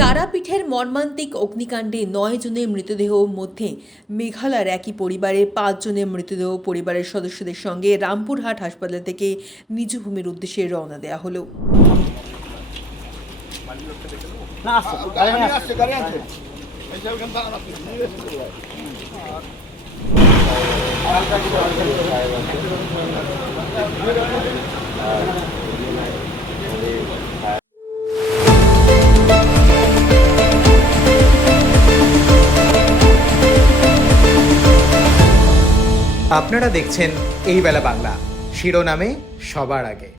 তারাপীঠের মর্মান্তিক অগ্নিকাণ্ডে 9 জনের মৃতদেহ মধ্যে মেঘালয়ের একই পরিবারের 5 জনের মৃতদেহ পরিবারের সদস্যদের সঙ্গে রামপুরহাট হাসপাতাল থেকে নিজ ভূমির উদ্দেশ্যে রওনা দেওয়া হলো। আপনারা দেখছেন এই বেলা বাংলা, শিরোনামে সবার আগে।